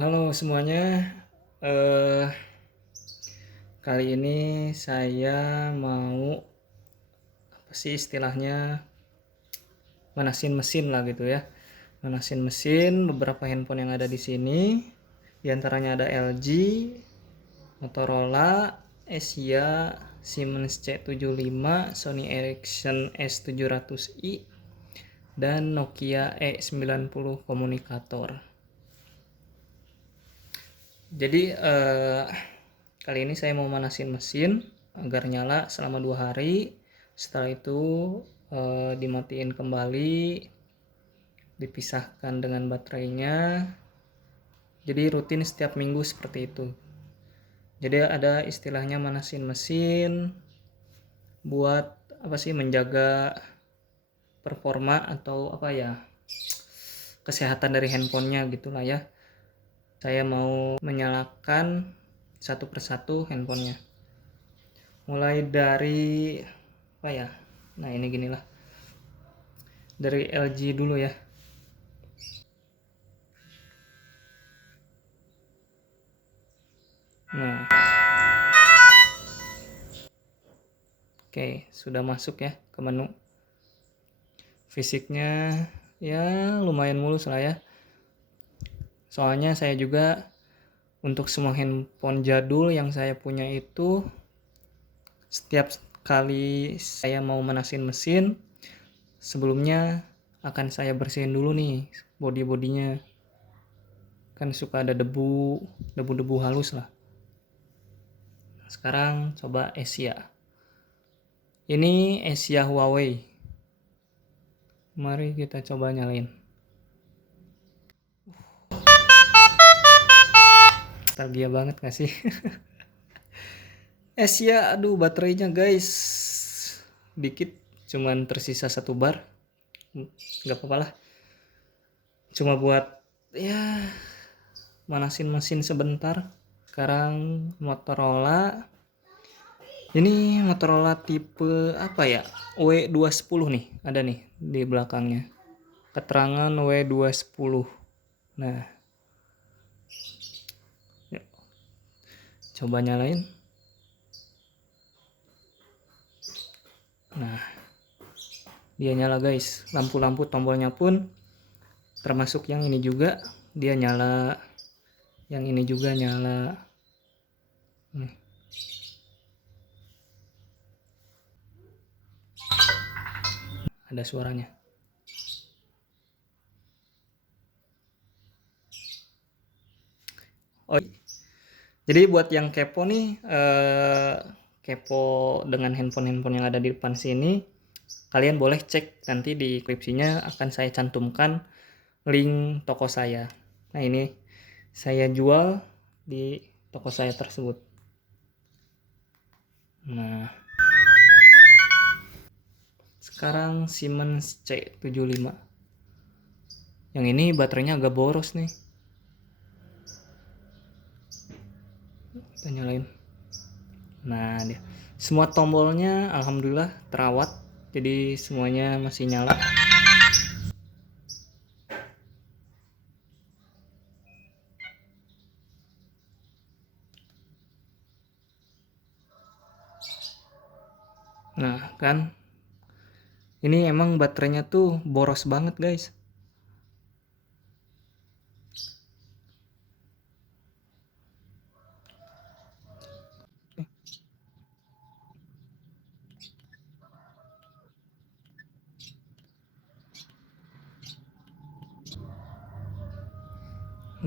Halo semuanya, eh, kali ini saya mau apa sih istilahnya manasin mesin lah gitu ya. Manasin mesin beberapa handphone yang ada di sini. Di antaranya ada LG, Motorola, Asia, Siemens C75, Sony Ericsson S700i, dan Nokia E90 komunikator. Jadi kali ini saya mau manasin mesin agar nyala selama 2 hari. Setelah itu dimatiin kembali, dipisahkan dengan baterainya. Jadi rutin setiap minggu seperti itu. Jadi ada istilahnya manasin mesin buat apa sih, menjaga performa atau apa ya, kesehatan dari handphonenya gitulah ya. Saya mau menyalakan satu persatu handphonenya. Mulai dari apa ya? Nah, ini ginilah. Dari LG dulu ya. Nah, oke, sudah masuk ya ke menu. Fisiknya ya lumayan mulus lah ya. Soalnya saya juga untuk semua handphone jadul yang saya punya itu, setiap kali saya mau manasin mesin, sebelumnya akan saya bersihin dulu nih body-bodinya. Kan suka ada debu halus lah. Sekarang coba Asia. Ini Asia Huawei. Mari kita coba nyalain. Nostalgia banget gak sih? Asia, aduh baterainya guys. Dikit, cuman tersisa 1 bar. Gak apa-apa lah. Cuma buat ya manasin mesin sebentar. Sekarang Motorola. Ini Motorola tipe apa ya? W210 nih, ada nih di belakangnya. Keterangan W210. Nah, yuk, coba nyalain. Nah, dia nyala guys. Lampu-lampu tombolnya pun termasuk yang ini juga dia nyala. Yang ini juga nyala. Ada suaranya. Oh, jadi buat yang kepo nih, kepo dengan handphone-handphone yang ada di depan sini, kalian boleh cek nanti di deskripsinya, akan saya cantumkan link toko saya. Nah, ini saya jual di toko saya tersebut. Nah, sekarang Siemens C75. Yang ini baterainya agak boros nih. Kita nyalain. Nah, dia semua tombolnya alhamdulillah terawat, jadi semuanya masih nyala. Nah, kan ini emang baterainya tuh boros banget guys.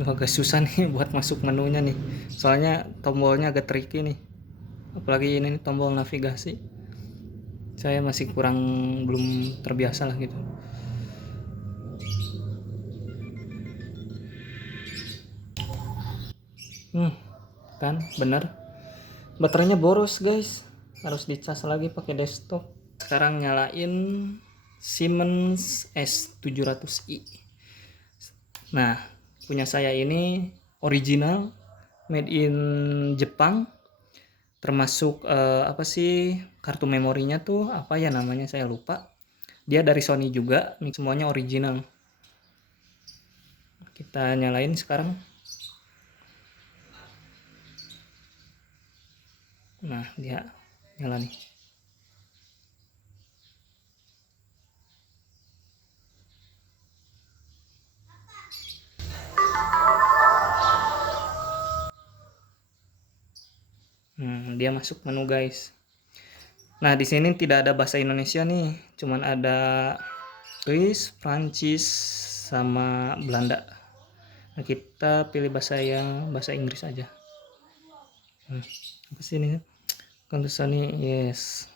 Agak susah nih buat masuk menunya nih, soalnya tombolnya agak tricky nih, apalagi ini nih, tombol navigasi. Saya masih belum terbiasa lah gitu. Kan bener, baterainya boros guys, harus dicas lagi pakai desktop. Sekarang nyalain Siemens S700i. Nah, punya saya ini original, made in Jepang. Termasuk apa sih, kartu memorinya tuh apa ya namanya, saya lupa. Dia dari Sony juga, semuanya original. Kita nyalain sekarang. Nah, dia nyala nih. Dia masuk menu guys. Nah, di sini tidak ada bahasa Indonesia nih, cuman ada Swiss, Prancis, sama Belanda. Nah, kita pilih bahasa Inggris aja. Apa sih ini? Sony, yes.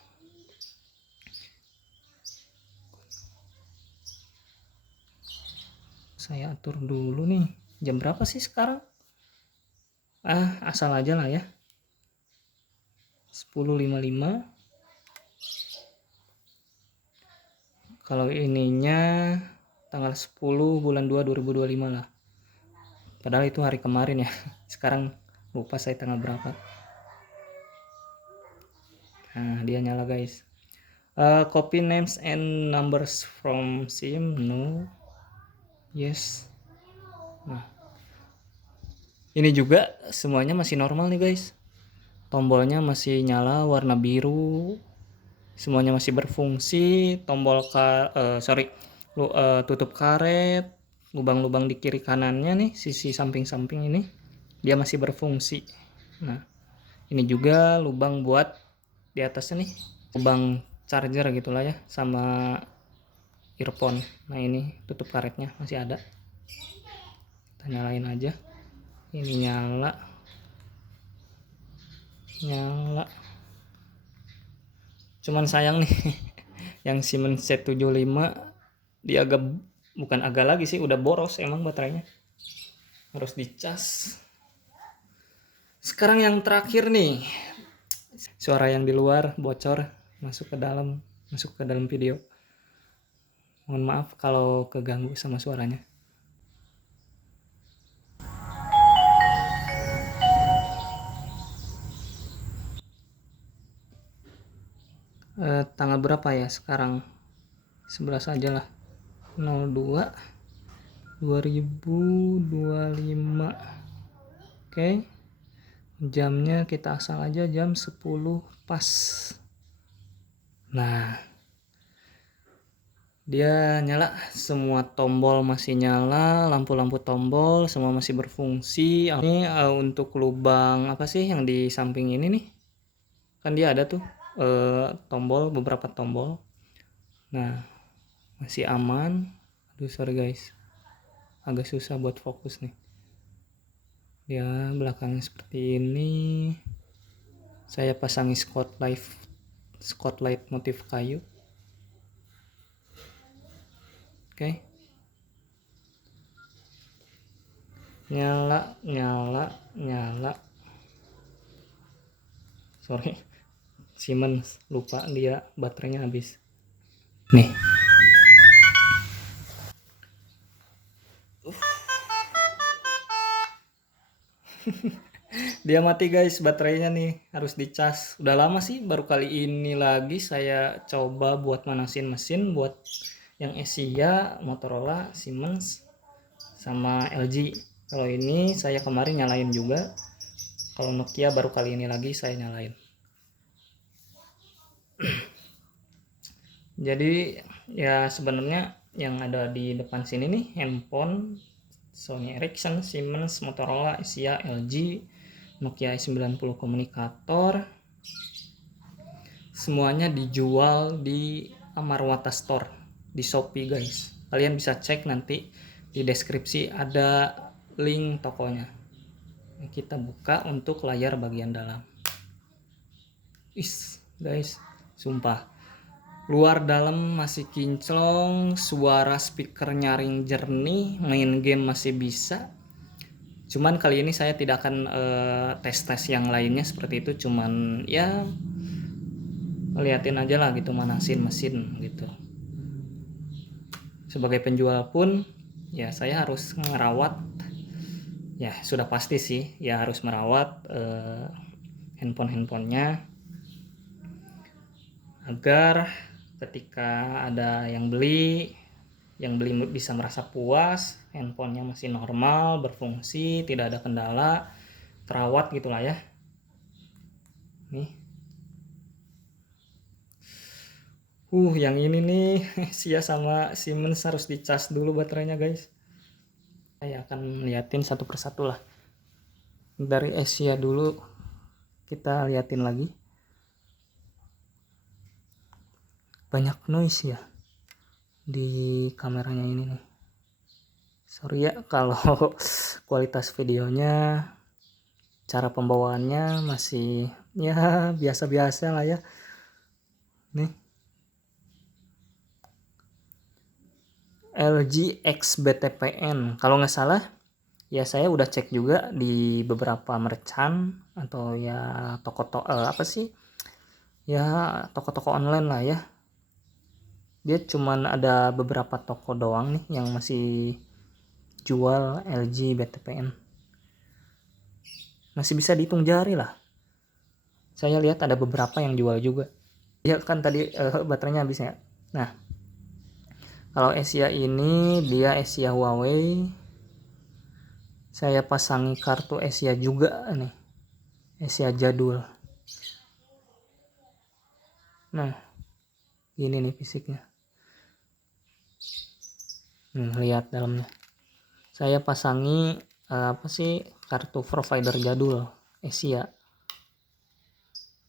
Saya atur dulu nih. Jam berapa sih sekarang? Asal aja lah ya. 10.55. Kalau ininya tanggal 10 bulan 2 2025 lah. Padahal itu hari kemarin ya. Sekarang lupa saya tanggal berapa. Nah, dia nyala guys. Copy names and numbers from SIM, no. Yes. Nah, ini juga semuanya masih normal nih guys. Tombolnya masih nyala warna biru. Semuanya masih berfungsi. Tombol tutup karet, lubang-lubang di kiri kanannya nih, sisi samping-samping ini dia masih berfungsi. Nah, ini juga lubang buat di atasnya nih, lubang charger gitulah ya, sama earphone. Nah, ini tutup karetnya masih ada. Kita nyalain aja. Ini nyala. Cuman sayang nih yang Siemens Z75 dia bukan agak lagi sih, udah boros emang baterainya, harus dicas. Sekarang yang terakhir nih, suara yang di luar bocor masuk ke dalam video. Mohon maaf kalau keganggu sama suaranya. Tanggal berapa ya sekarang? 11 aja lah. 02 2025. Oke. Jamnya kita asal aja jam 10 pas. Nah, dia nyala, semua tombol masih nyala, lampu-lampu tombol semua masih berfungsi. Ini untuk lubang apa sih yang di samping ini nih, kan dia ada tuh beberapa tombol. Nah, masih aman. Aduh sorry guys, agak susah buat fokus nih. Dia belakangnya seperti ini. Saya pasangi spotlight motif kayu. Oke. Nyala. Sorry, Siemens lupa dia baterainya habis. Nih. Dia mati guys, baterainya nih, harus dicas. Udah lama sih, baru kali ini lagi saya coba buat manasin mesin buat yang Asia, Motorola, Siemens, sama LG. Kalau ini saya kemarin nyalain juga. Kalau Nokia baru kali ini lagi saya nyalain. Jadi ya sebenarnya yang ada di depan sini nih handphone Sony Ericsson, Siemens, Motorola, Asia, LG, Nokia i90 komunikator, semuanya dijual di Amarwata Store di Shopee guys. Kalian bisa cek nanti di deskripsi ada link tokonya. Kita buka untuk layar bagian dalam. Guys, sumpah luar dalam masih kinclong, suara speaker nyaring jernih, main game masih bisa. Cuman kali ini saya tidak akan tes yang lainnya seperti itu, cuman ya liatin aja lah gitu, manasin mesin gitu. Sebagai penjual pun ya saya harus merawat, ya sudah pasti sih ya harus merawat handphonenya agar ketika ada yang beli bisa merasa puas, handphonenya masih normal, berfungsi, tidak ada kendala, terawat gitulah ya. nih. Yang ini nih Asia sama Siemens harus dicas dulu baterainya guys. Saya akan liatin satu persatu lah. Dari Asia dulu kita liatin lagi. Banyak noise ya di kameranya ini nih. Sorry ya kalau kualitas videonya, cara pembawaannya masih ya biasa-biasa lah ya. Nih. LG X BTPN. Kalau nggak salah ya saya udah cek juga di beberapa merchant atau ya toko-toko apa sih? Ya toko-toko online lah ya. Dia cuman ada beberapa toko doang nih yang masih jual LG BTPN. Masih bisa dihitung jari lah. Saya lihat ada beberapa yang jual juga. Ya kan tadi baterainya habisnya. Nah, kalau Asia ini dia Asia Huawei. Saya pasangi kartu Asia juga nih. Asia jadul. Nah, ini nih fisiknya. Lihat dalamnya. Saya pasangi apa sih kartu provider jadul Asia.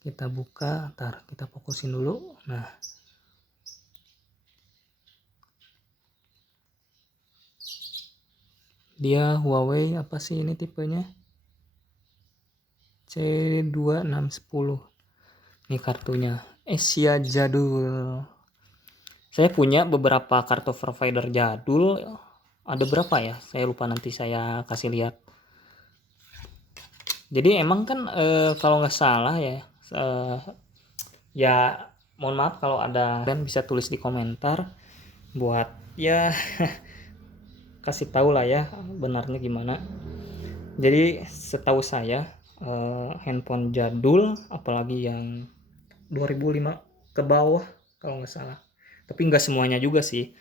Kita buka, ntar kita fokusin dulu. Nah, dia Huawei apa sih ini tipenya? C2610. Ini kartunya Asia jadul. Saya punya beberapa kartu provider jadul. Ada berapa ya? Saya lupa, nanti saya kasih lihat. Jadi emang kan kalau nggak salah ya, ya mohon maaf kalau ada, dan bisa tulis di komentar buat ya kasih tahu lah ya benarnya gimana. Jadi setahu saya handphone jadul apalagi yang 2005 ke bawah kalau nggak salah, tapi nggak semuanya juga sih.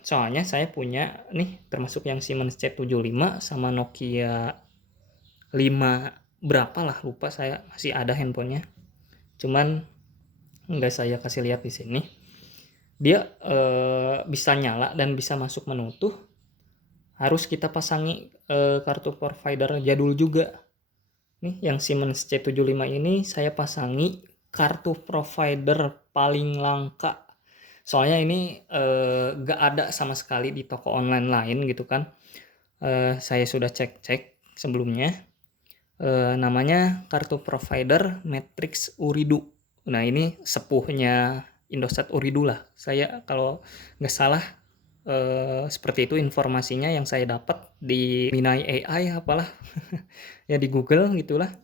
Soalnya saya punya nih termasuk yang Siemens C75 sama Nokia 5 berapa lah, lupa saya, masih ada handphonenya. Cuman nggak saya kasih lihat di sini. Dia bisa nyala dan bisa masuk menu tuh. Harus kita pasangi kartu provider jadul juga. Nih yang Siemens C75 ini saya pasangi kartu provider paling langka. Soalnya ini gak ada sama sekali di toko online lain gitu kan. Saya sudah cek sebelumnya. Namanya kartu provider Matrix Uridu. Nah ini sepuhnya Indosat Uridu lah. Saya kalau nggak salah seperti itu informasinya yang saya dapat di Minai AI apalah ya di Google gitulah.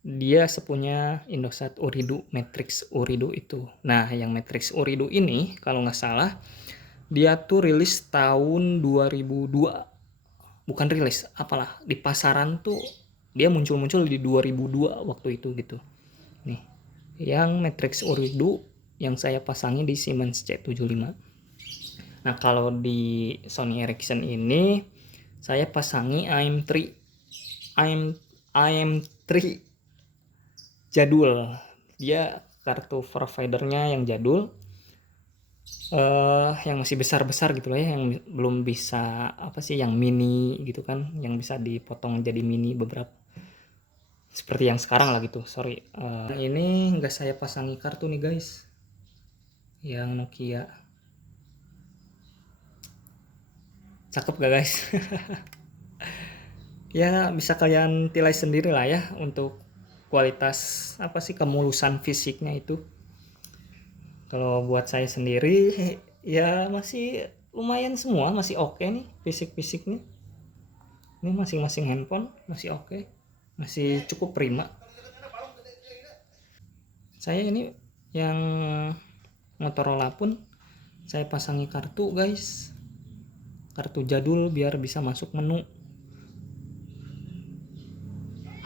Dia sepuhnya Indosat Uridu, Matrix Uridu itu. Nah yang Matrix Uridu ini kalau nggak salah dia tuh rilis tahun 2002. Bukan rilis, apalah di pasaran tuh dia muncul di 2002 waktu itu gitu. Nih, yang Matrix Uridu yang saya pasangi di Siemens C75. Nah, kalau di Sony Ericsson ini saya pasangi AM3 jadul. Dia kartu providernya yang jadul. Yang masih besar-besar gitu lah ya, yang belum bisa apa sih yang mini gitu kan, yang bisa dipotong jadi mini beberapa seperti yang sekarang lah gitu. Sorry, ini nggak saya pasangi kartu nih guys, yang Nokia. Cakep gak guys? Ya bisa kalian nilai sendiri lah ya untuk kualitas apa sih kemulusan fisiknya itu. Kalau buat saya sendiri ya masih lumayan semua, masih oke nih fisik-fisiknya. Ini masing-masing handphone masih oke, masih cukup prima. Saya ini yang Motorola pun saya pasangi kartu guys, kartu jadul biar bisa masuk menu,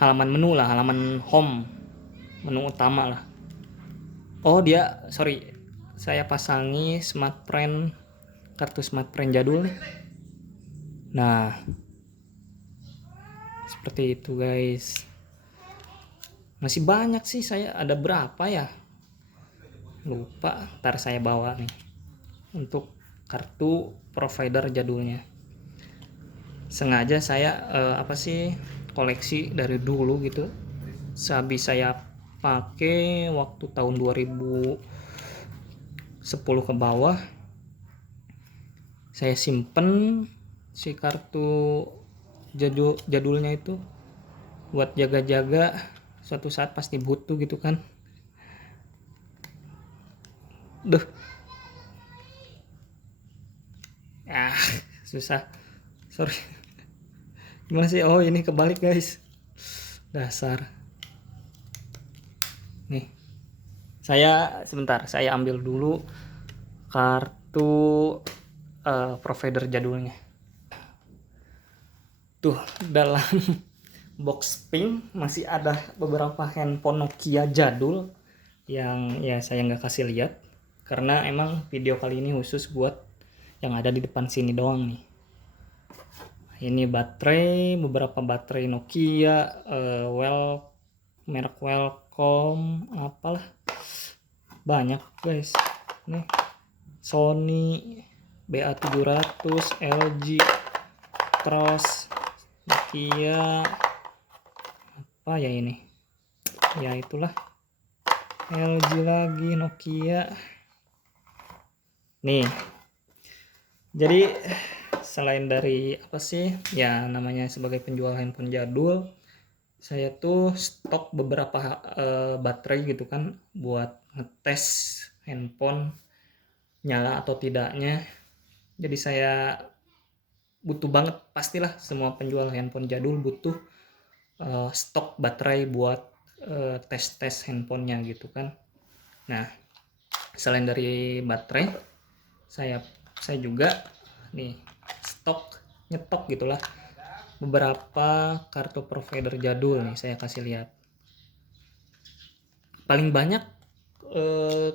halaman menu lah, halaman home, menu utama lah. Oh dia, sorry, saya pasangi SmartFriend, kartu SmartFriend jadul nih. Nah seperti itu guys. Masih banyak sih, saya ada berapa ya, lupa. Ntar saya bawa nih untuk kartu provider jadulnya. Sengaja saya koleksi dari dulu gitu. Sehabis saya pakai waktu tahun 2010 ke bawah, saya simpen si kartu jadulnya itu buat jaga-jaga, suatu saat pasti butuh gitu kan. Duh, susah, sorry. Gimana sih? Oh, ini kebalik guys, dasar. Nih, saya ambil dulu kartu provider jadulnya. Tuh, dalam box pink masih ada beberapa handphone Nokia jadul yang ya saya nggak kasih lihat karena emang video kali ini khusus buat yang ada di depan sini doang nih. Ini beberapa baterai Nokia, merek Welcome, apalah, banyak guys. Nih, Sony, BA700, LG, Cross, Nokia, apa ya ini? Ya itulah, LG lagi, Nokia. Nih, jadi selain dari ya namanya sebagai penjual handphone jadul, saya tuh stok beberapa baterai gitu kan buat ngetes handphone nyala atau tidaknya. Jadi saya butuh banget, pastilah semua penjual handphone jadul butuh stok baterai buat tes handphonenya gitu kan. Nah, selain dari baterai, saya juga nih nyetok gitulah beberapa kartu provider jadul nih, saya kasih lihat. Paling banyak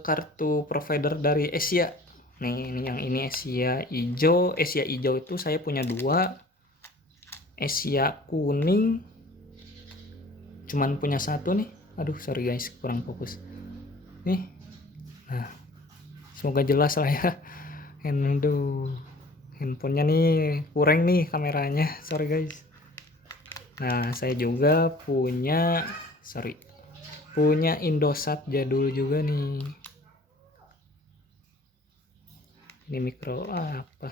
kartu provider dari Asia. Nih, ini yang ini Asia hijau. Asia hijau itu saya punya 2. Asia kuning cuman punya 1 nih. Aduh, sorry guys, kurang fokus. Nih. Nah, semoga jelas lah ya. Handphonenya nih kurang nih kameranya, sorry guys. Nah, saya juga punya Indosat jadul juga nih. Ini mikro apa?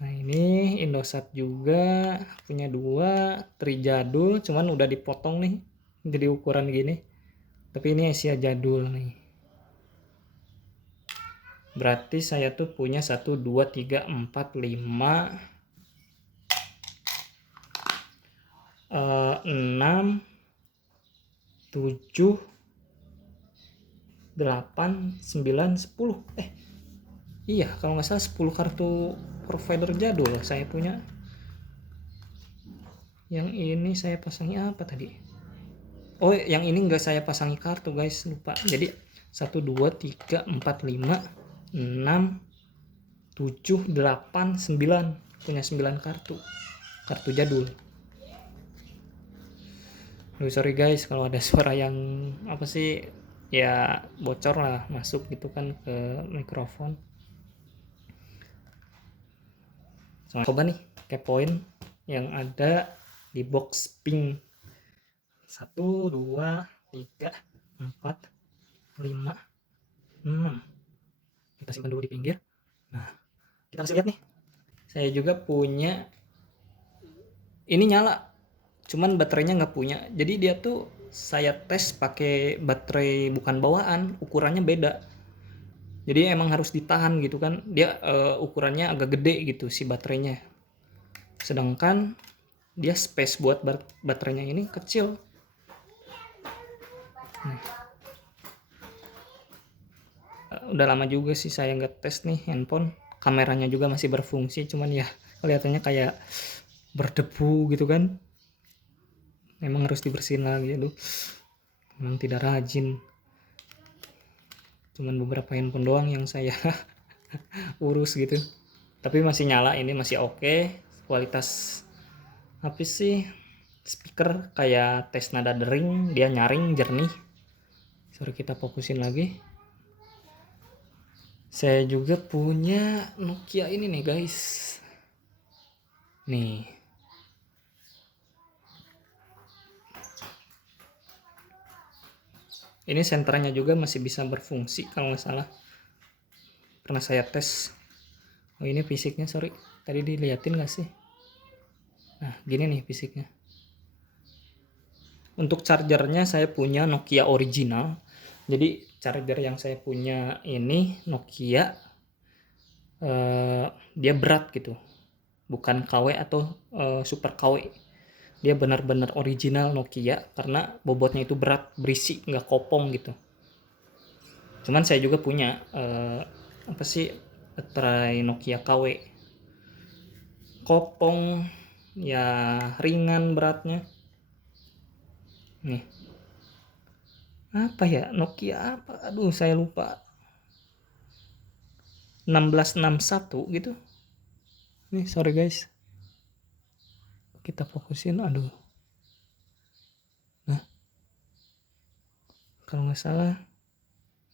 Nah, ini Indosat juga punya 2, tri jadul, cuman udah dipotong nih jadi ukuran gini. Tapi ini Asia jadul nih. Berarti saya tuh punya 1, 2, 3, 4, 5, 6, 7, 8, 9, 10. Iya, kalau nggak salah 10 kartu provider jadul saya punya. Yang ini saya pasangi apa tadi? Oh, yang ini nggak saya pasangi kartu guys, lupa. Jadi 1, 2, 3, 4, 5, 6, 7, 8, 9. Punya 9 kartu jadul. Sorry guys kalau ada suara yang ya bocor lah masuk gitu kan ke mikrofon. Coba nih kepoin yang ada di box pink. 1, 2, 3, 4, 5, 6. Kita simpan dulu di pinggir. Nah, kita kasih lihat nih. Saya juga punya, ini nyala, cuman baterainya nggak punya. Jadi dia tuh saya tes pakai baterai bukan bawaan, ukurannya beda. Jadi emang harus ditahan gitu kan. Dia ukurannya agak gede gitu si baterainya. Sedangkan dia space buat baterainya ini kecil. Udah lama juga sih saya nggak tes nih handphone. Kameranya juga masih berfungsi, cuman ya kelihatannya kayak berdebu gitu kan. Memang harus dibersihin lagi. Aduh, memang tidak rajin. Cuman beberapa handphone doang yang saya urus gitu. Tapi masih nyala, ini masih oke. Kualitas apa sih? speaker kayak tes nada dering, dia nyaring jernih. Sorry, kita fokusin lagi. Saya juga punya Nokia ini nih guys. Nih. Ini senternya juga masih bisa berfungsi kalau nggak salah. Pernah saya tes. Oh, ini fisiknya, sorry. Tadi diliatin nggak sih? Nah, gini nih fisiknya. Untuk chargernya saya punya Nokia original. Jadi charger yang saya punya ini Nokia, dia berat gitu, bukan KW atau super KW. Dia benar-benar original Nokia karena bobotnya itu berat, berisi, nggak kopong gitu. Cuman saya juga punya apa sih, baterai Nokia KW, kopong ya, ringan beratnya. Nih, apa ya, Nokia apa, aduh saya lupa, 1661 gitu. Nih sorry guys, kita fokusin, aduh. Nah, kalau nggak salah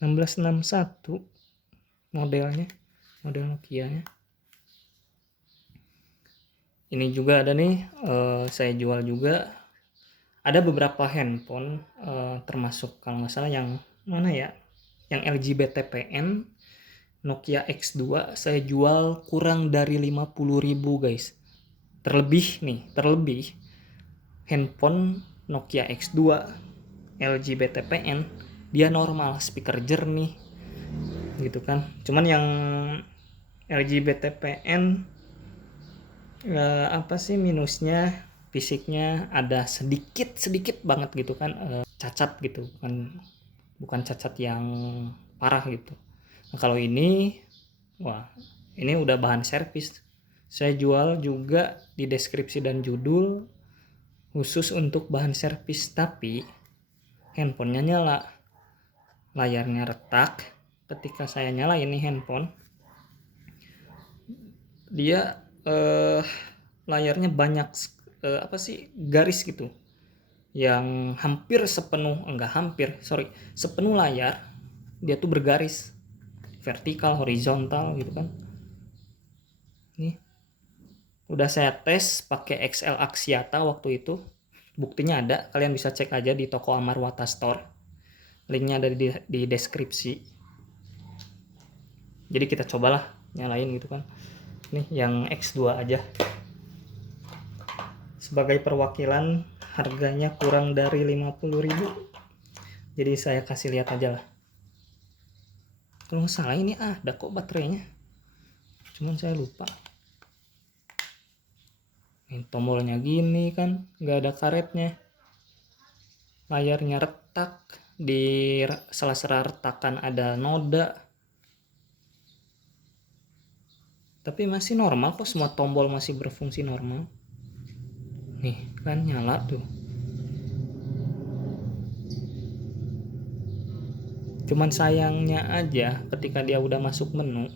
1661 modelnya, model Nokia nya. Ini juga ada nih, saya jual juga. Ada beberapa handphone, termasuk kalau nggak salah yang mana ya, yang LG BTPN Nokia X2 saya jual kurang dari 50.000 guys. Terlebih handphone Nokia X2 LG BTPN, dia normal, speaker jernih gitu kan. Cuman yang LG BTPN apa sih minusnya, fisiknya ada sedikit banget gitu kan, cacat gitu, bukan cacat yang parah gitu. Nah, kalau ini, wah, ini udah bahan servis. Saya jual juga di deskripsi dan judul khusus untuk bahan servis, tapi handphonenya nyala, layarnya retak. Ketika saya nyala ini handphone, dia layarnya banyak apa sih, garis gitu, yang sepenuh layar dia tuh bergaris, vertikal, horizontal gitu kan. Nih, udah saya tes pakai XL Axiata waktu itu, buktinya ada, kalian bisa cek aja di toko Amarwata Store, linknya ada di deskripsi. Jadi kita cobalah nyalain gitu kan. Nih yang X2 aja, sebagai perwakilan harganya kurang dari 50.000, jadi saya kasih lihat aja lah. Kalau nggak salah ini ada kok baterainya, cuman saya lupa. Ini tombolnya gini kan, nggak ada karetnya, layarnya retak, di sela-sela retakan ada noda, tapi masih normal kok, semua tombol masih berfungsi normal. Nih kan nyala tuh. Cuman sayangnya aja ketika dia udah masuk menu,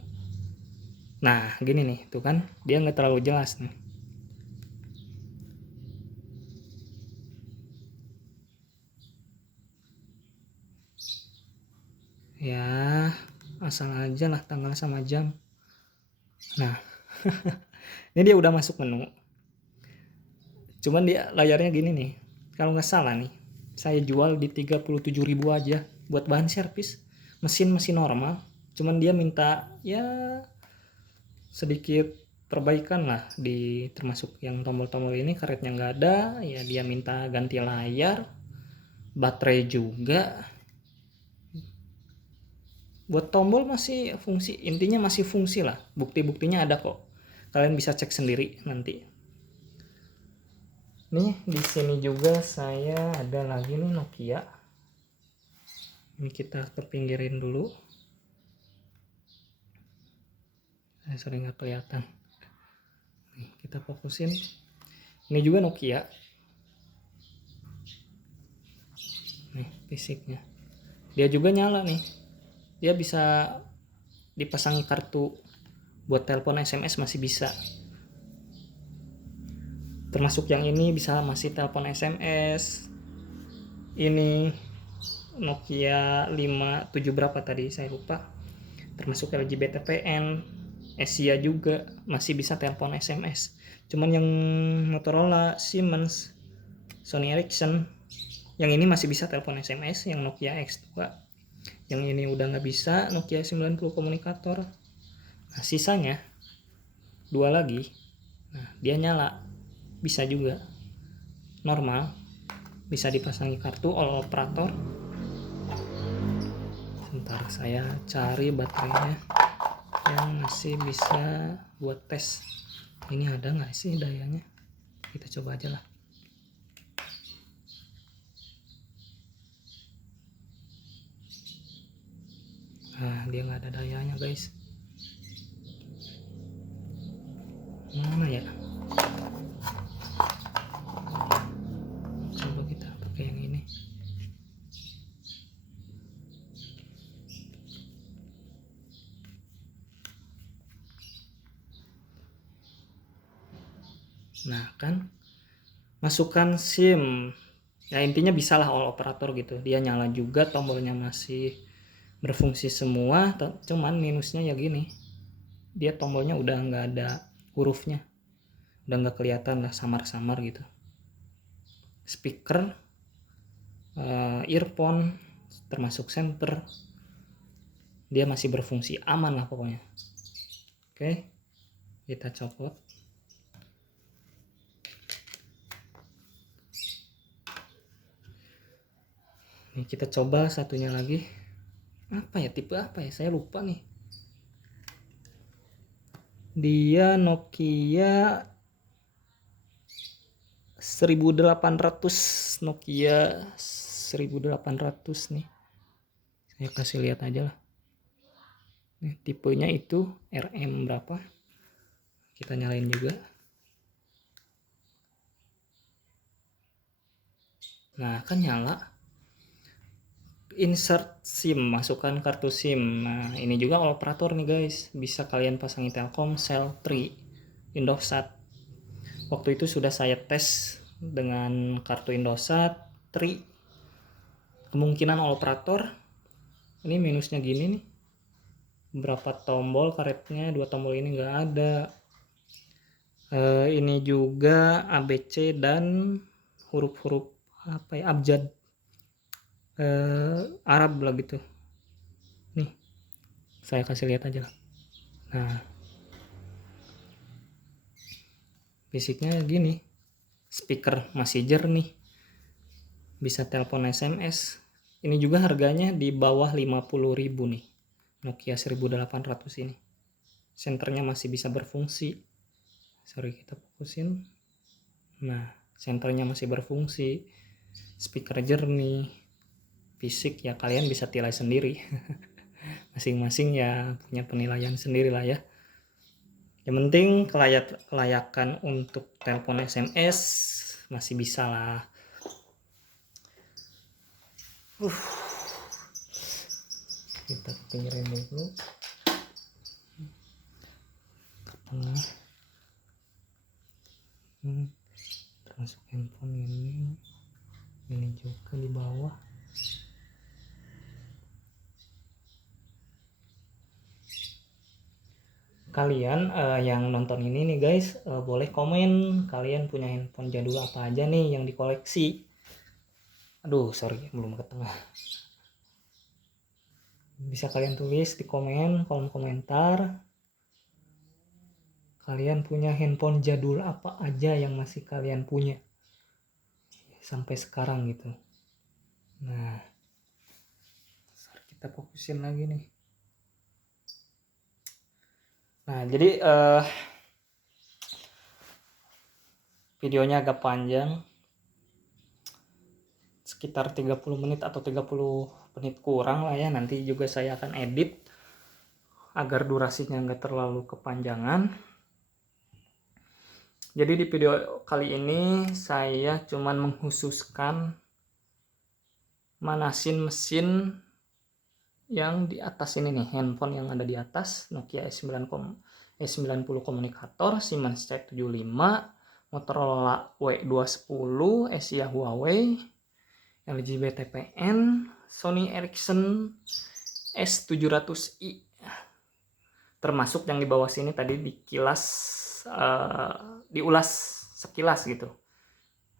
nah gini nih tuh kan, dia nggak terlalu jelas nih. Ya asal aja lah tanggal sama jam. Nah ini dia udah masuk menu, cuman dia layarnya gini nih. Kalau nggak salah nih, saya jual di 37.000 aja buat bahan servis. Mesin masih normal, cuman dia minta ya sedikit perbaikan lah, di termasuk yang tombol-tombol ini karetnya nggak ada ya, dia minta ganti layar, baterai juga. Buat tombol masih fungsi, intinya masih fungsi lah, bukti-buktinya ada kok, kalian bisa cek sendiri nanti. Nih di sini juga saya ada lagi nih Nokia. Ini kita kepinggirin dulu, sering nggak kelihatan. Nih, kita fokusin. Ini juga Nokia. Nih fisiknya, dia juga nyala nih. Dia bisa dipasangi kartu buat telepon SMS, masih bisa. termasuk yang ini bisa masih telepon SMS. Ini Nokia 57 berapa tadi saya lupa, termasuk LG BTPN, Asia juga masih bisa telepon SMS. Cuman yang Motorola, Siemens, Sony Ericsson yang ini masih bisa telepon SMS, yang Nokia X2. Yang ini udah nggak bisa, Nokia 90 komunikator. Nah, sisanya dua lagi, nah dia nyala, bisa juga normal, bisa dipasangi kartu all operator. Sebentar saya cari baterainya yang masih bisa buat tes. Ini ada nggak sih dayanya? Kita coba aja lah. Nah, dia nggak ada dayanya guys. Mana ya? Coba kita pakai yang ini. Nah kan, masukkan SIM. Ya intinya bisalah all operator gitu. Dia nyala juga, tombolnya masih berfungsi semua, cuman minusnya ya gini, dia tombolnya udah nggak ada hurufnya, udah nggak kelihatan lah, samar-samar gitu. Speaker, earphone, termasuk center, dia masih berfungsi aman lah pokoknya. Oke, kita copot. Nih kita coba satunya lagi. Apa ya, tipe apa ya, saya lupa nih. Dia Nokia 1800, Nokia 1800 nih. Saya kasih lihat aja lah. Nih, tipenya itu RM berapa? Kita nyalain juga. Nah, kan nyala. Insert SIM, masukkan kartu SIM. Nah, ini juga all operator nih guys. Bisa kalian pasangi Telkomsel, Tri, Indosat. Waktu itu sudah saya tes dengan kartu Indosat, Tri. Kemungkinan all operator. Ini minusnya gini nih. Berapa tombol karetnya, 2 tombol ini nggak ada. Ini juga ABC dan huruf-huruf apa ya, abjad Arab lah gitu. Nih saya kasih lihat aja lah. Nah, fisiknya gini, speaker masih jernih, bisa telepon SMS. Ini juga harganya di bawah 50.000 nih, Nokia 1800 ini. Senternya masih bisa berfungsi. Sorry, kita fokusin. Nah, senternya masih berfungsi, speaker jernih. Fisik ya kalian bisa nilai sendiri. Masing-masing ya punya penilaian sendiri lah ya. Yang penting kelayakan untuk telepon SMS masih bisa lah. Kita pinggirin dulu ke tengah. Termasuk handphone ini juga di bawah. Kalian yang nonton ini nih guys, boleh komen kalian punya handphone jadul apa aja nih yang dikoleksi. Aduh sorry belum ke tengah. Bisa kalian tulis di kolom komentar, kalian punya handphone jadul apa aja yang masih kalian punya sampai sekarang gitu. Nah, kita fokusin lagi nih. Nah, jadi videonya agak panjang, sekitar 30 menit atau 30 menit kurang lah ya. Nanti juga saya akan edit agar durasinya nggak terlalu kepanjangan. Jadi di video kali ini saya cuman mengkhususkan manasin mesin yang di atas ini nih, handphone yang ada di atas, Nokia S90 komunikator, Siemens C75, Motorola W210, Asia Huawei, LG BTPN, Sony Ericsson S700i. Termasuk yang di bawah sini tadi diulas sekilas gitu.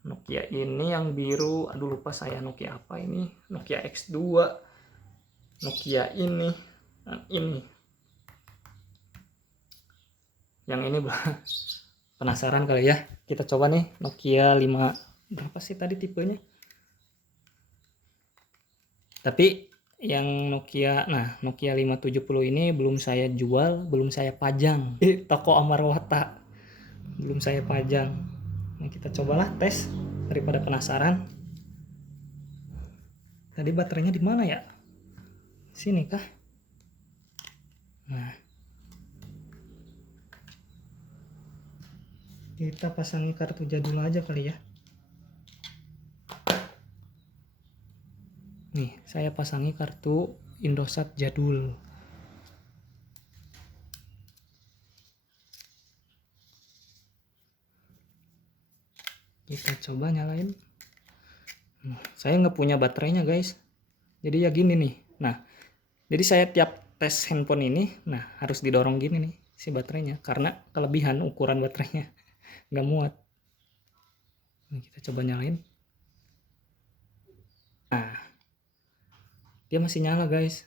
Nokia ini yang biru, aduh lupa saya Nokia apa ini, Nokia X2, Nokia ini, dan ini. Yang ini penasaran kali ya, kita coba nih Nokia 5, berapa sih tadi tipenya? Tapi yang Nokia 570 ini belum saya jual, belum saya pajang di toko Amarwata, belum saya pajang. Nah, kita cobalah tes daripada penasaran. Tadi baterainya di mana ya? Sini kah? Nah, kita pasangi kartu jadul aja kali ya. Nih, saya pasangi kartu Indosat jadul. Kita coba nyalain. Saya nggak punya baterainya guys. Jadi ya gini nih. Nah, jadi saya tiap tes handphone ini, nah harus didorong gini nih si baterainya. Karena kelebihan ukuran baterainya. Nggak muat. Nah, kita coba nyalain. Nah, dia masih nyala guys.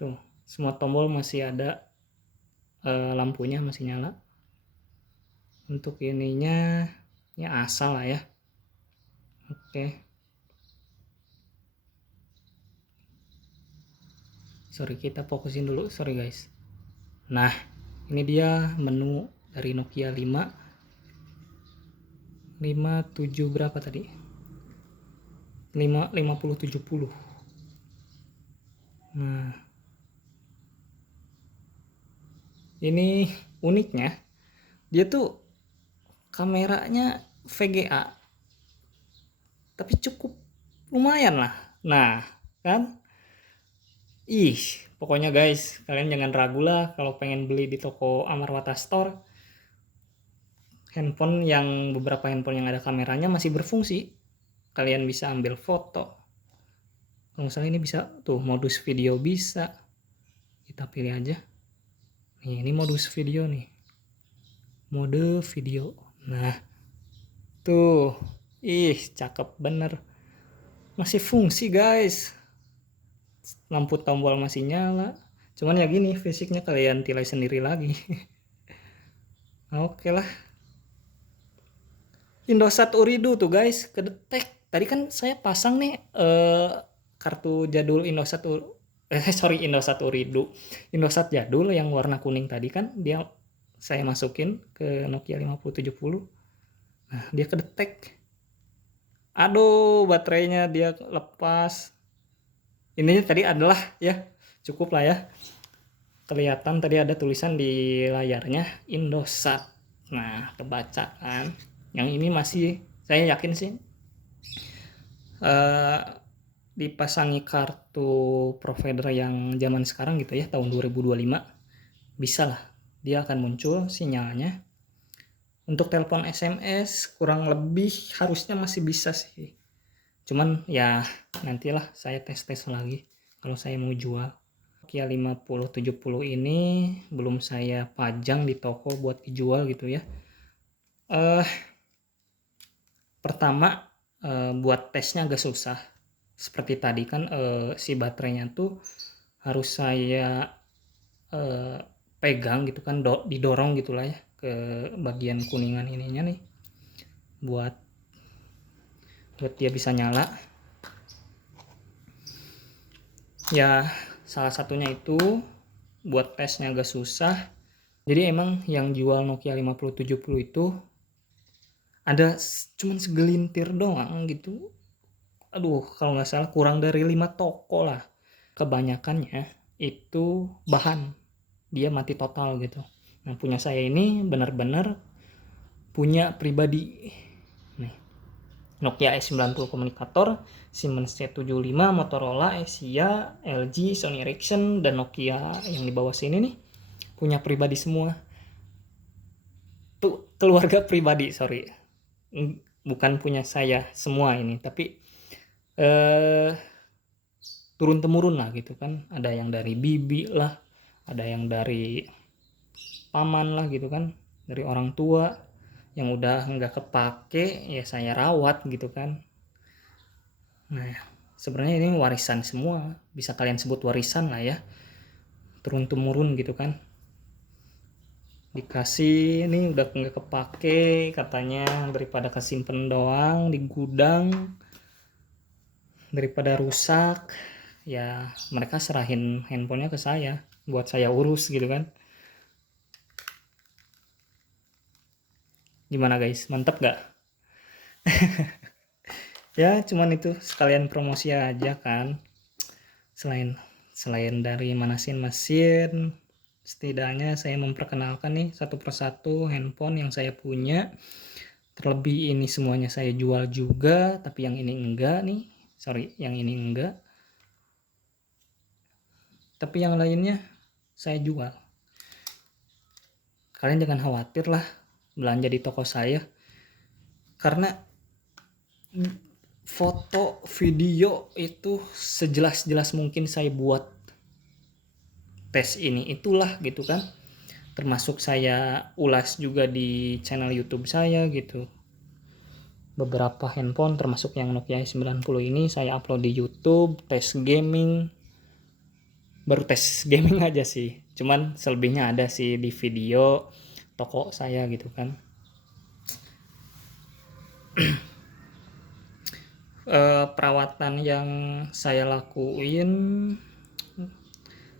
Tuh, semua tombol masih ada, lampunya masih nyala. Untuk ininya ya asal lah ya. Oke. Sorry, kita fokusin dulu, sorry guys. Nah, ini dia menu dari Nokia 57 berapa tadi? 5070. Nah, ini uniknya dia tuh kameranya VGA, tapi cukup lumayan lah. Nah, kan? Pokoknya guys, kalian jangan ragu lah kalau pengen beli di toko Amarwata Store. Beberapa handphone yang ada kameranya masih berfungsi. Kalian bisa ambil foto. Kalau misalnya ini bisa tuh modus video bisa. Kita pilih aja. Nih, ini modus video nih. Mode video. Nah, tuh. Cakep bener. Masih fungsi guys. Lampu tombol masih nyala. Cuman ya gini, fisiknya kalian tilai sendiri lagi. Oke lah. Indosat Uridu tuh guys, kedetek. Tadi kan saya pasang nih kartu jadul Indosat Uridu. Indosat jadul yang warna kuning tadi kan dia saya masukin ke Nokia 5070. Nah, dia kedetek. Aduh, baterainya dia lepas. Ini tadi adalah ya, cukup lah ya. Kelihatan tadi ada tulisan di layarnya Indosat. Nah, kebaca kan. Yang ini masih saya yakin sih dipasangi kartu provider yang zaman sekarang gitu ya, tahun 2025 bisa lah dia akan muncul sinyalnya. Untuk telepon SMS kurang lebih harusnya masih bisa sih, cuman ya nantilah saya tes lagi kalau saya mau jual. Nokia 5070 ini belum saya pajang di toko buat dijual gitu ya. Pertama, buat tesnya agak susah. Seperti tadi kan si baterainya tuh harus saya pegang gitu kan, didorong gitulah ya ke bagian kuningan ininya nih buat dia bisa nyala. Ya salah satunya itu buat tesnya agak susah. Jadi emang yang jual Nokia 5070 itu ada cuman segelintir doang gitu. Aduh, kalau nggak salah kurang dari 5 toko lah. Kebanyakannya itu bahan, dia mati total gitu. Nah, punya saya ini benar-benar punya pribadi. Nih, Nokia S90 komunikator, Siemens C75, Motorola, Asia, LG, Sony Ericsson, dan Nokia yang di bawah sini nih punya pribadi semua. Tuh keluarga pribadi, sorry. Bukan punya saya semua ini, tapi turun temurun lah gitu kan. Ada yang dari bibi lah, ada yang dari paman lah gitu kan, dari orang tua yang udah nggak kepake ya saya rawat gitu kan. Nah sebenarnya ini warisan semua, bisa kalian sebut warisan lah ya, turun temurun gitu kan. Dikasih ini udah nggak kepake katanya, daripada kesimpen doang di gudang, daripada rusak ya mereka serahin handphonenya ke saya buat saya urus gitu kan. Gimana guys, mantap gak? Ya cuman itu sekalian promosi aja kan. Selain dari manasin mesin, setidaknya saya memperkenalkan nih satu persatu handphone yang saya punya. Terlebih ini semuanya saya jual juga, tapi yang ini enggak nih. Sorry, yang ini enggak. Tapi yang lainnya saya jual. Kalian jangan khawatir lah belanja di toko saya, karena foto video itu sejelas-jelas mungkin saya buat tes ini itulah gitu kan, termasuk saya ulas juga di channel YouTube saya gitu. Beberapa handphone termasuk yang Nokia 90 ini saya upload di YouTube, tes gaming. Baru tes gaming aja sih, cuman selebihnya ada sih di video toko saya gitu kan. Perawatan yang saya lakuin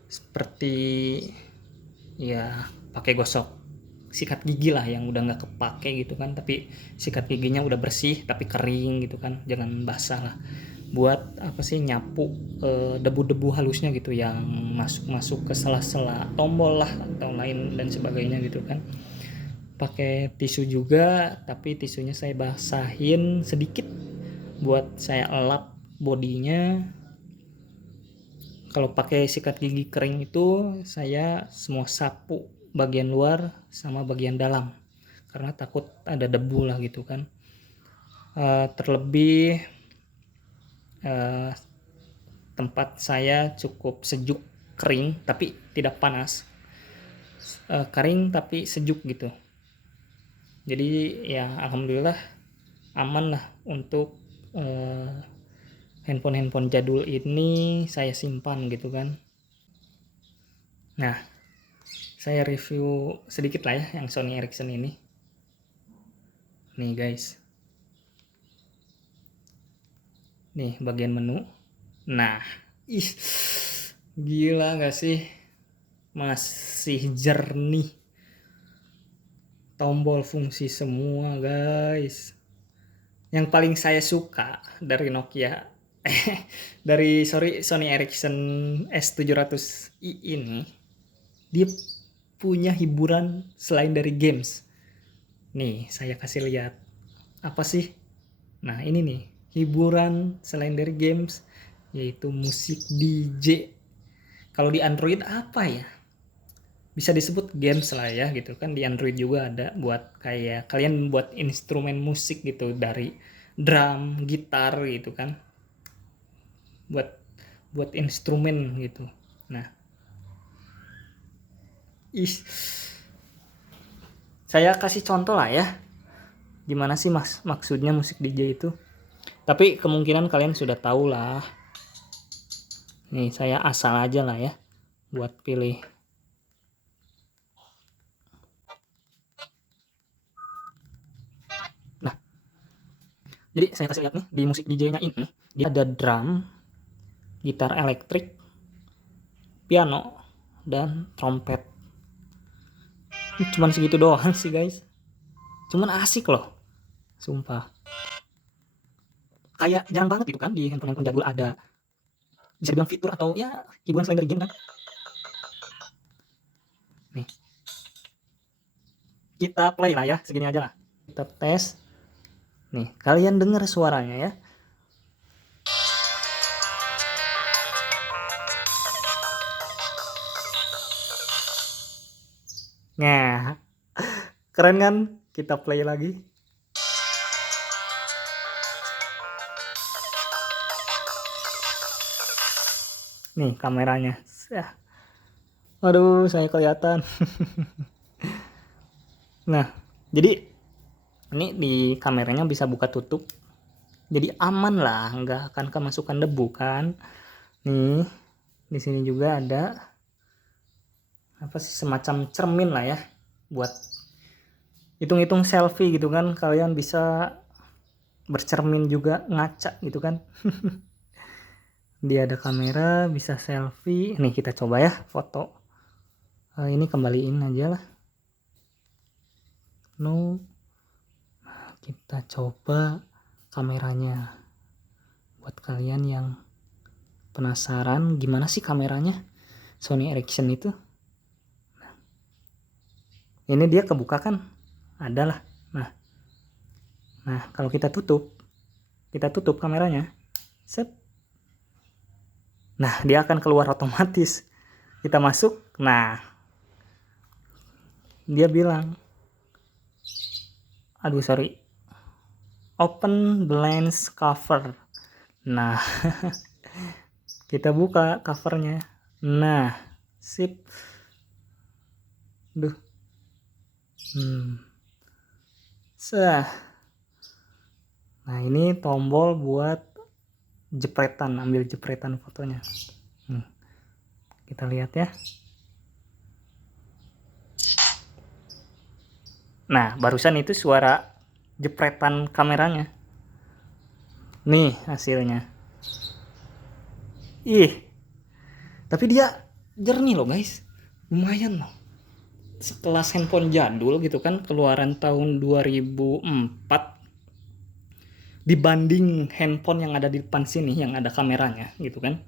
seperti ya pakai gosok sikat gigi lah yang udah nggak kepake gitu kan, tapi sikat giginya udah bersih tapi kering gitu kan, jangan basah lah. Buat apa sih, nyapu debu-debu halusnya gitu yang masuk ke sela-sela tombol lah atau lain dan sebagainya gitu kan. Pakai tisu juga, tapi tisunya saya basahin sedikit buat saya elap bodinya. Kalau pakai sikat gigi kering itu saya semua sapu bagian luar sama bagian dalam, karena takut ada debu lah gitu kan. Terlebih tempat saya cukup sejuk, kering tapi tidak panas, kering tapi sejuk gitu. Jadi ya alhamdulillah aman lah untuk handphone jadul ini saya simpan gitu kan. Nah saya review sedikit lah ya yang Sony Ericsson ini nih guys. Nih bagian menu. Nah gila gak sih, masih jernih, tombol fungsi semua guys. Yang paling saya suka dari Nokia dari Sony Ericsson S700i ini, dia punya hiburan selain dari games. Nih saya kasih lihat apa sih. Nah ini nih hiburan selain dari games, yaitu musik DJ. Kalau di Android apa ya, bisa disebut games lah ya gitu kan. Di Android juga ada buat kayak kalian buat instrumen musik gitu, dari drum, gitar gitu kan, buat instrumen gitu. Nah saya kasih contoh lah ya, gimana sih maksudnya musik DJ itu. Tapi kemungkinan kalian sudah tahu lah. Nih saya asal aja lah ya buat pilih. Nah jadi saya kasih lihat nih di musik DJ-nya ini, dia ada drum, gitar elektrik, piano, dan trompet. Cuman segitu doang sih guys, cuman asik loh sumpah. Kayak jarang banget gitu kan di handphone jadul ada, bisa dibilang fitur atau ya hiburan selain dari game kan. Nih kita play lah ya, segini aja lah, kita tes. Nih kalian dengar suaranya ya. Nah, keren kan? Kita play lagi. Nih kameranya. Aduh, saya kelihatan. Nah, jadi ini di kameranya bisa buka tutup. Jadi aman lah, nggak akan kemasukan debu kan. Nih, di sini juga ada apa sih, semacam cermin lah ya, buat hitung-hitung selfie gitu kan. Kalian bisa bercermin juga, ngaca gitu kan. Dia ada kamera, bisa selfie. Nih kita coba ya foto. Ini kembaliin aja lah. No, kita coba kameranya. Buat kalian yang penasaran gimana sih kameranya Sony Ericsson itu. Ini dia kebuka kan? Adalah. Nah, kalau kita tutup kameranya. Set. Nah, dia akan keluar otomatis. Kita masuk. Nah, dia bilang, aduh sorry, open the lens cover. Nah, kita buka covernya. Nah, sip. Duh. Nah, ini tombol buat jepretan, ambil jepretan fotonya. Kita lihat ya. Nah, barusan itu suara jepretan kameranya. Nih hasilnya. Tapi dia jernih loh guys. Lumayan loh. Sekelas handphone jadul gitu kan, keluaran tahun 2004, dibanding handphone yang ada di depan sini yang ada kameranya gitu kan,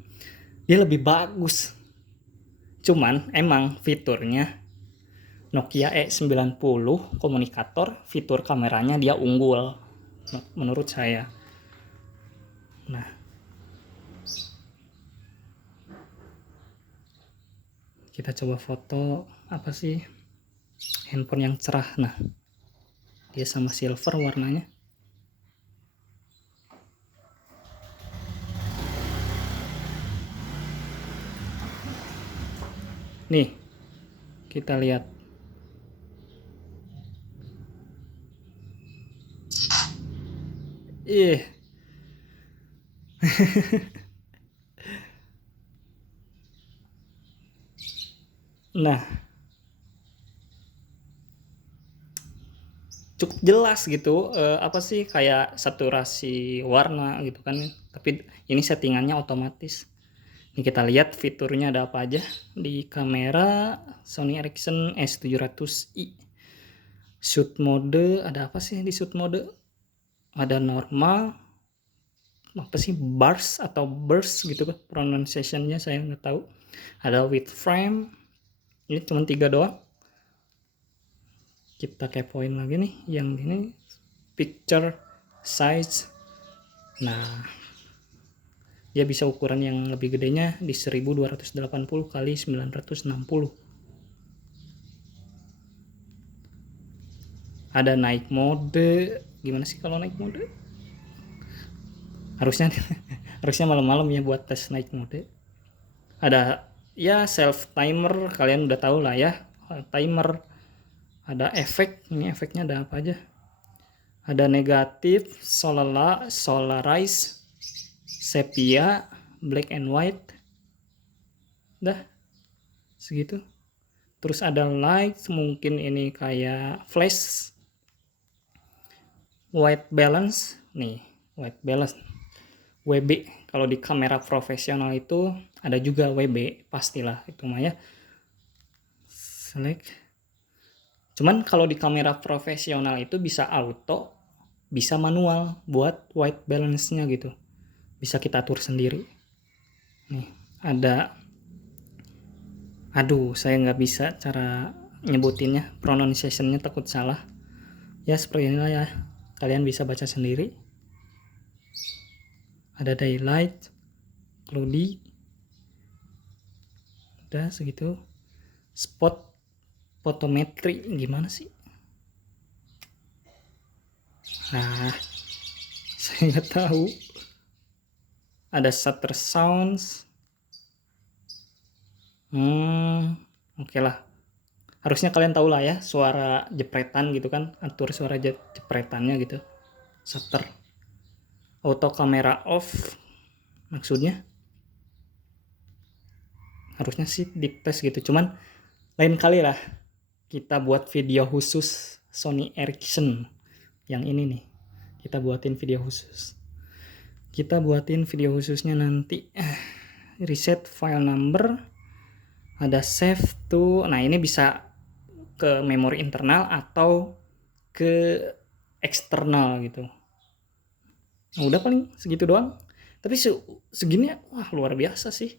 dia lebih bagus. Cuman emang fiturnya Nokia E90 komunikator, fitur kameranya dia unggul menurut saya. Nah, kita coba foto apa sih handphone yang cerah. Nah, dia sama silver warnanya. Nih, kita lihat. Nah, cukup jelas gitu, apa sih, kayak saturasi warna gitu kan. Tapi ini settingannya otomatis. Ini kita lihat fiturnya ada apa aja di kamera Sony Ericsson S700i. Shoot mode, ada apa sih di shoot mode? Ada normal, apa sih, bars atau burst gitu kan pronunciation-nya, saya nggak tahu. Ada with frame, ini cuma 3 doang. Kita kepoin lagi nih yang ini, picture size. Nah, dia bisa ukuran yang lebih gedenya di 1280 kali 960. Ada night mode. Gimana sih kalau night mode? Harusnya harusnya malam-malam ya buat tes night mode. Ada ya self timer, kalian udah tahu lah ya, timer. Ada efek, ini efeknya ada apa aja? Ada negatif, solarize, sepia, black and white. Dah segitu. Terus ada light, mungkin ini kayak flash, white balance. Nih, white balance, WB. Kalau di kamera profesional itu ada juga WB, pastilah itu mah ya. Select. Cuman kalau di kamera profesional itu bisa auto, bisa manual buat white balance-nya gitu. Bisa kita atur sendiri. Nih, ada, aduh saya nggak bisa cara nyebutinnya, pronunciation-nya takut salah. Ya seperti inilah ya, kalian bisa baca sendiri. Ada daylight, cloudy, udah segitu. Spot, Photometry gimana sih? Nah, saya nggak tahu. Ada shutter sounds. Oke lah. Harusnya kalian tahu lah ya suara jepretan gitu kan, atur suara jepretannya gitu. Shutter. Auto camera off maksudnya. Harusnya sih di tes gitu, cuman lain kali lah kita buat video khusus Sony Ericsson yang ini nih. Kita buatin video khususnya nanti. Reset file number, ada save to. Nah, ini bisa ke memori internal atau ke eksternal gitu. Nah, udah paling segitu doang. Tapi segini wah luar biasa sih.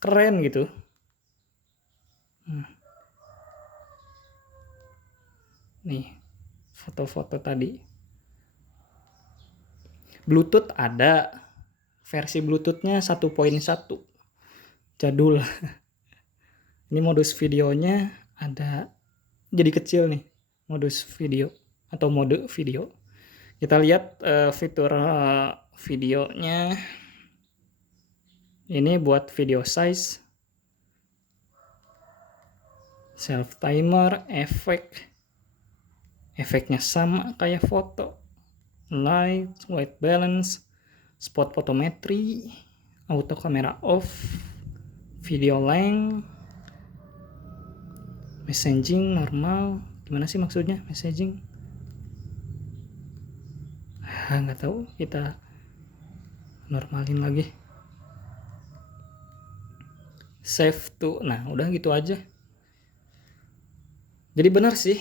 Keren gitu. Nih, foto-foto tadi. Bluetooth ada. Versi Bluetoothnya 1.1. Jadul. Ini modus videonya ada jadi kecil nih. Modus video atau mode video. Kita lihat fitur videonya. Ini buat video size. Self timer, efeknya sama kayak foto. Light, white balance, spot photometry, auto camera off, video length, messaging normal. Gimana sih maksudnya messaging? Nggak tahu, kita normalin lagi. Save to. Nah, udah gitu aja. Jadi benar sih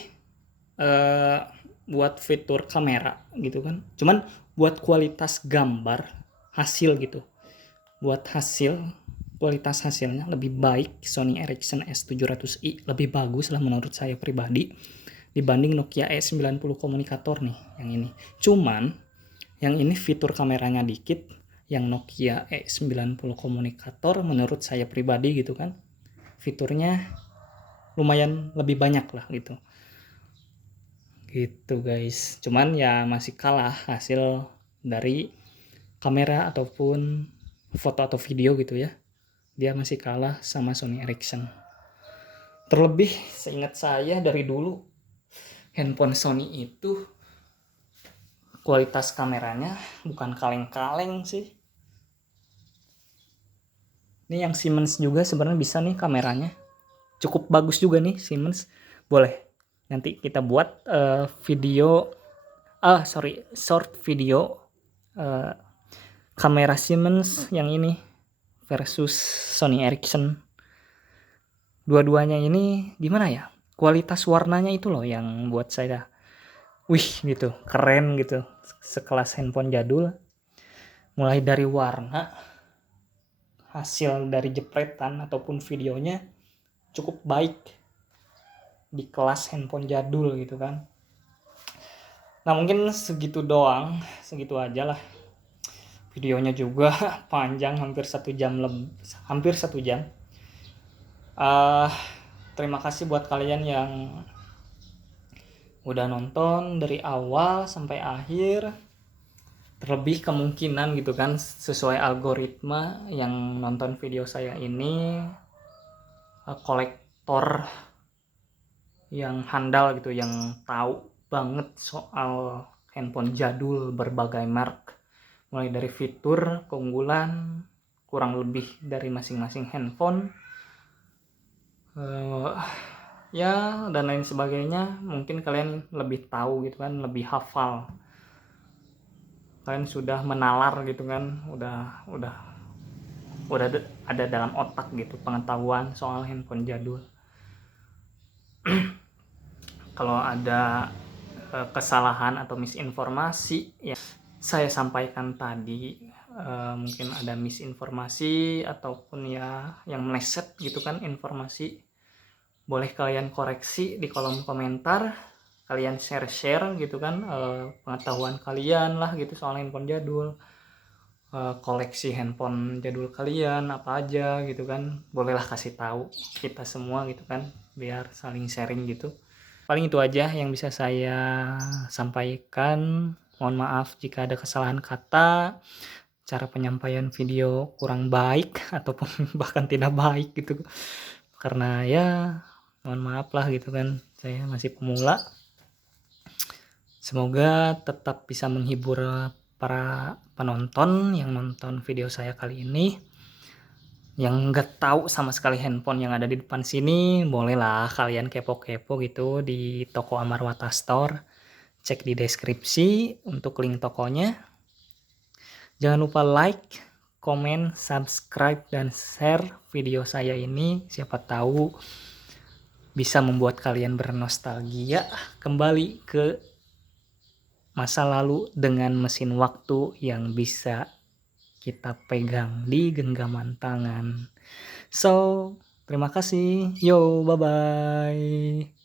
buat fitur kamera gitu kan. Cuman buat kualitas gambar hasil gitu. Buat kualitas hasilnya lebih baik Sony Ericsson S700i, lebih bagus lah menurut saya pribadi dibanding Nokia E90 komunikator nih yang ini. Cuman yang ini fitur kameranya dikit, yang Nokia E90 komunikator menurut saya pribadi gitu kan, fiturnya lumayan lebih banyak lah gitu guys. Cuman ya masih kalah hasil dari kamera ataupun foto atau video gitu ya, dia masih kalah sama Sony Ericsson. Terlebih seingat saya dari dulu handphone Sony itu kualitas kameranya bukan kaleng-kaleng sih. Ini yang Siemens juga sebenarnya bisa nih kameranya, cukup bagus juga nih Siemens. Boleh nanti kita buat short video kamera Siemens yang ini versus Sony Ericsson. Dua-duanya ini gimana ya, kualitas warnanya itu loh yang buat saya gitu, keren gitu, sekelas handphone jadul. Mulai dari warna, hasil dari jepretan ataupun videonya cukup baik di kelas handphone jadul gitu kan. Nah, mungkin segitu doang, segitu aja lah. Videonya juga panjang, hampir 1 jam lebih, hampir 1 jam. Terima kasih buat kalian yang udah nonton dari awal sampai akhir. Terlebih kemungkinan gitu kan, sesuai algoritma yang nonton video saya ini kolektor yang handal gitu, yang tahu banget soal handphone jadul berbagai merek, mulai dari fitur, keunggulan, kurang lebih dari masing-masing handphone, ya dan lain sebagainya. Mungkin kalian lebih tahu gitu kan, lebih hafal, kalian sudah menalar gitu kan, udah ada dalam otak gitu pengetahuan soal handphone jadul. Kalau ada kesalahan atau misinformasi ya saya sampaikan tadi, mungkin ada misinformasi ataupun ya yang meleset gitu kan informasi, boleh kalian koreksi di kolom komentar, kalian share gitu kan pengetahuan kalian lah gitu soal handphone jadul, koleksi handphone jadul kalian apa aja gitu kan, bolehlah kasih tahu kita semua gitu kan biar saling sharing gitu. Paling itu aja yang bisa saya sampaikan. Mohon maaf jika ada kesalahan kata, cara penyampaian video kurang baik ataupun bahkan tidak baik gitu. Karena ya mohon maaf lah gitu kan, saya masih pemula. Semoga tetap bisa menghibur para penonton yang nonton video saya kali ini. Yang nggak tahu sama sekali handphone yang ada di depan sini, bolehlah kalian kepo-kepo gitu di toko Amarwata Store. Cek di deskripsi untuk link tokonya. Jangan lupa like, komen, subscribe, dan share video saya ini. Siapa tahu bisa membuat kalian bernostalgia kembali ke masa lalu dengan mesin waktu yang bisa kita pegang di genggaman tangan. So, terima kasih. Yo, bye-bye.